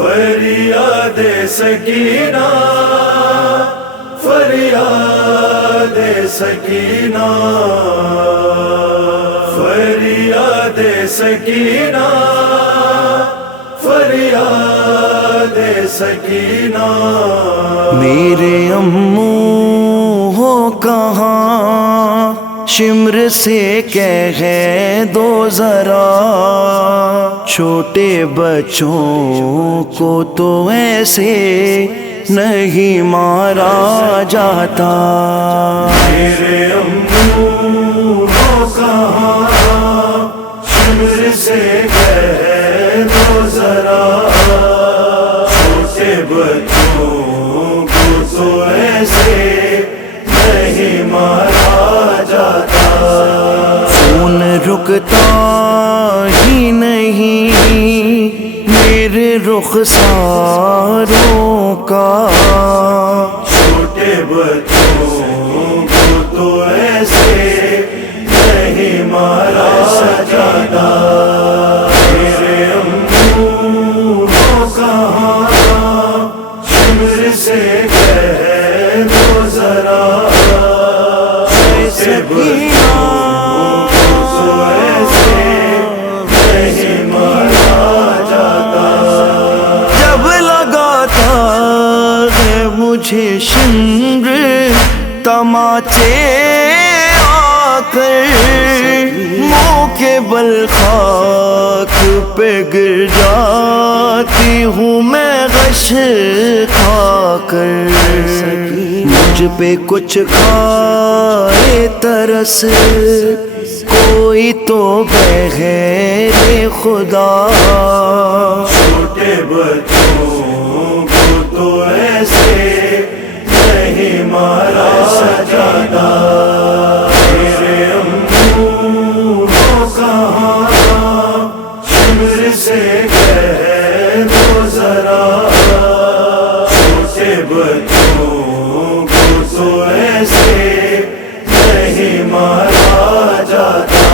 فریاد سکینہ فریاد سکینہ فریاد سکینہ فریاد سکینہ میرے امو ہو کہاں شمر سے کہہ دو ذرا چھوٹے بچوں کو تو ایسے نہیں مارا جاتا میرے امو ہو کہاں شمر سے کہہ دو ذرا چھوٹے بچوں کو تو ایسے نہیں مارا جاتا خون رکتا ہی نہیں میرے رخساروں کا چھوٹے بچوں کو تو ایسے نہیں مارا جاتا میرے امو ہو کہاں شمر سے کہہ دو ذرا چھوٹے بچوں کو تو ایسے نہیں مارا جاتا جب لگاتا ہے مجھے شمر تماچے آ کر منہ کے بل خاک پہ گر جاتی ہوں میں غش کھا کر مجھ پہ کچھ کھائے ترس کوئی تو بغیر خدا چھوٹے بچوں کو تو ایسے نہیں مارا جاتا میرے امو ہو کہاں شمر سے کہہ دو ذرا چھوٹے بچوں کو تو ایسے نہیں مارا جاتا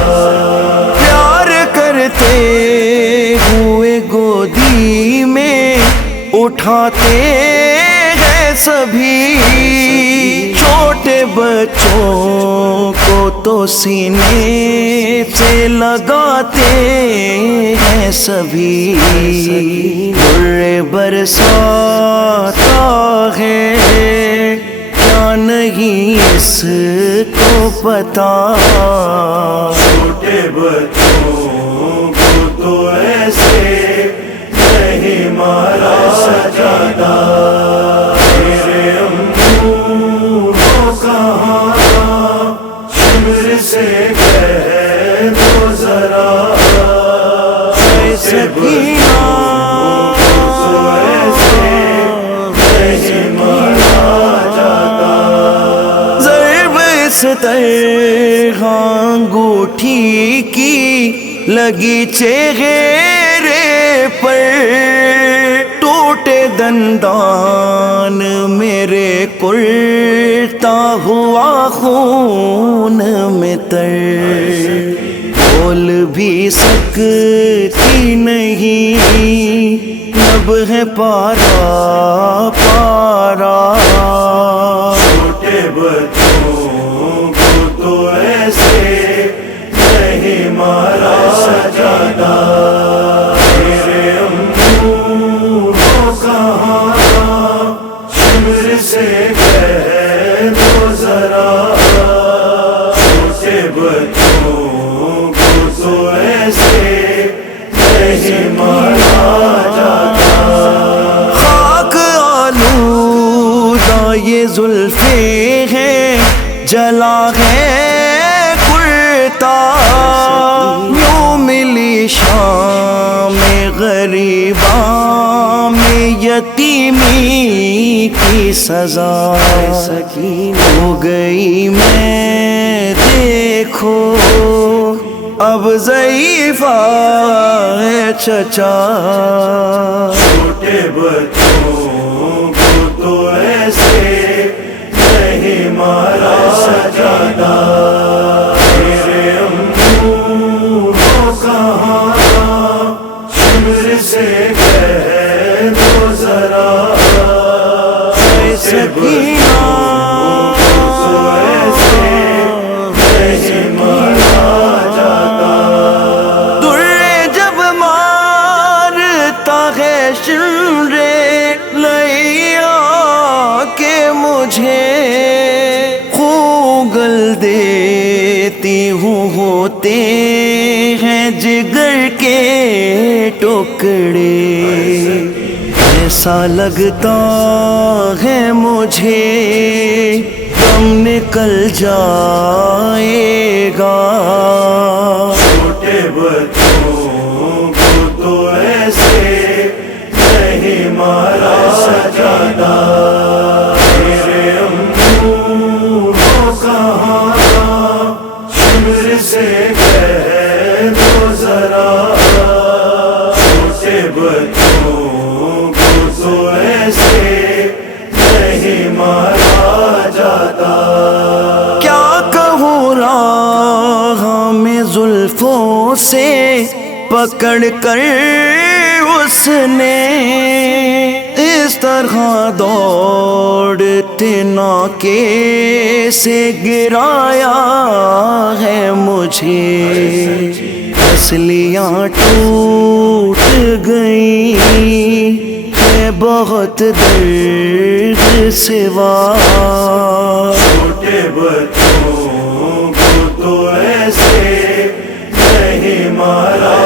پیار کرتے ہوئے گودی میں اٹھاتے ہیں سبھی چھوٹے بچوں کو تو سینے سے لگاتے ہیں سبھی برے برساتا ہے کیا نہیں اس کو پتا چھوٹے بچوں کو تو ایسے نہیں مارا جاتا میرے امو ہو کہاں شمر سے کہہ دو ذرا چھوٹے بچوں کو تو ایسے نہیں مارا جاتا ضرب اس طرح انگوٹھی کی لگی چہرے پر ٹوٹے دندان میرے کلتا ہوا خون میں تر بول بھی سکتی نہیں لب ہے پارا پارا چھوٹے بچوں کو تو ایسے نہیں مارا جاتا میرے امو ہو کہاں شمر سے کہہ دو ذرا چھوٹے بچوں کو تو ایسے نہیں مارا جاتا خاک آلودہ یہ زلفیں ہیں جلا ہے کرتا یوں ملی شام غریباں میں یتیمی کی سزا ہو گئی میں دیکھو اب ضعیفہ ہے چچا چھوٹے بچوں کو تو ایسے نہیں مارا جاتا میرے امو ہو کہاں شمر سے کہہ سکینہ تو ایسے نہیں مارا جاتا. درے جب مارتا ہے شرے لیا کہ مجھے خوگل دیتی ہوں ہوتے ہیں جگر کے ٹکڑے. ایسا لگتا ہے مجھے دم نکل جائے گا. چھوٹے بچوں کو تو ایسے نہیں مارا جاتا. میرے امور کو کہاں شمر سے کہہ دو ذرا. چھوٹے بچوں کو تو ایسے نہیں مارا جاتا. کیا کہوں راہ میں زلفوں سے پکڑ کر اس نے اس طرح دوڑتے ناکے سے گرایا ہے مجھے. ہنسلیاں ٹوٹ گئی ہے بہت درد سوا. چھوٹے بچوں کو تو ایسے نہیں مارا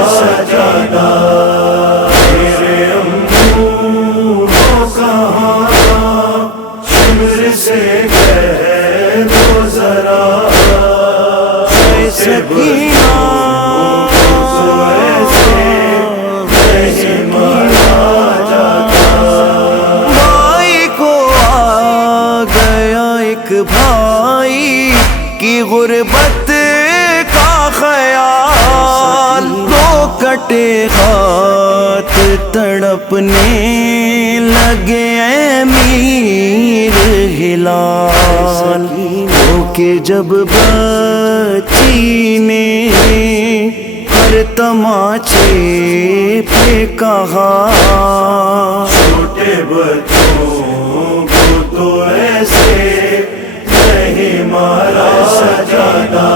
جاتا. میرے امور کو کہاں شمر سے کہہ دو ذرا. چھوٹے بچوں کو تو ایسے نہیں مارا جاتا. بھائی کو آ گیا ایک بھائی کی غربت کا خیال. دو کٹے ہاتھ تڑپنے لگے امیر ہلال. کہ جب بچی نے ہر تماچے پہ کہا. چھوٹے بچوں کو تو ایسے نہیں مارا جاتا.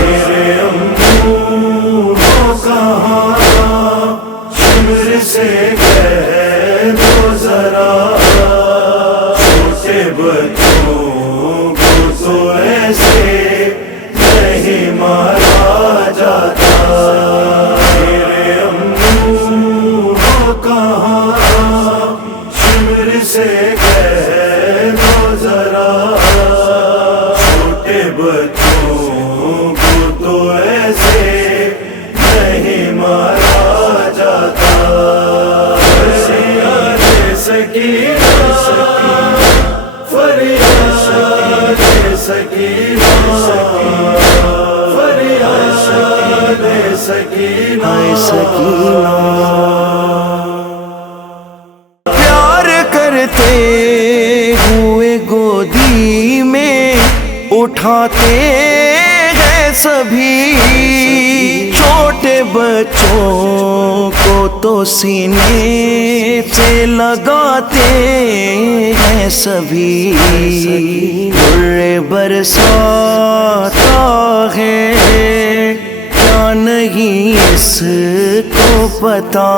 میرے امور کو کہاں شمر سے کہہ دو ذرا. چھوٹے بچوں کو تو ایسے نہیں مارا جاتا. میرے امور کو کہاں شمر سے کہہ دو ذرا. چھوٹے بچوں کو تو ایسے نہیں مارا جاتا. فریاد سکینہ فریاد سکینہ فریاد سکینہ. پیار کرتے ہوئے گودی میں اٹھاتے ہیں سبھی. چھوٹے بچوں کو تو سینے سے لگاتے ہیں سبھی. در برساتا ہے کیا نہیں اس کو پتا.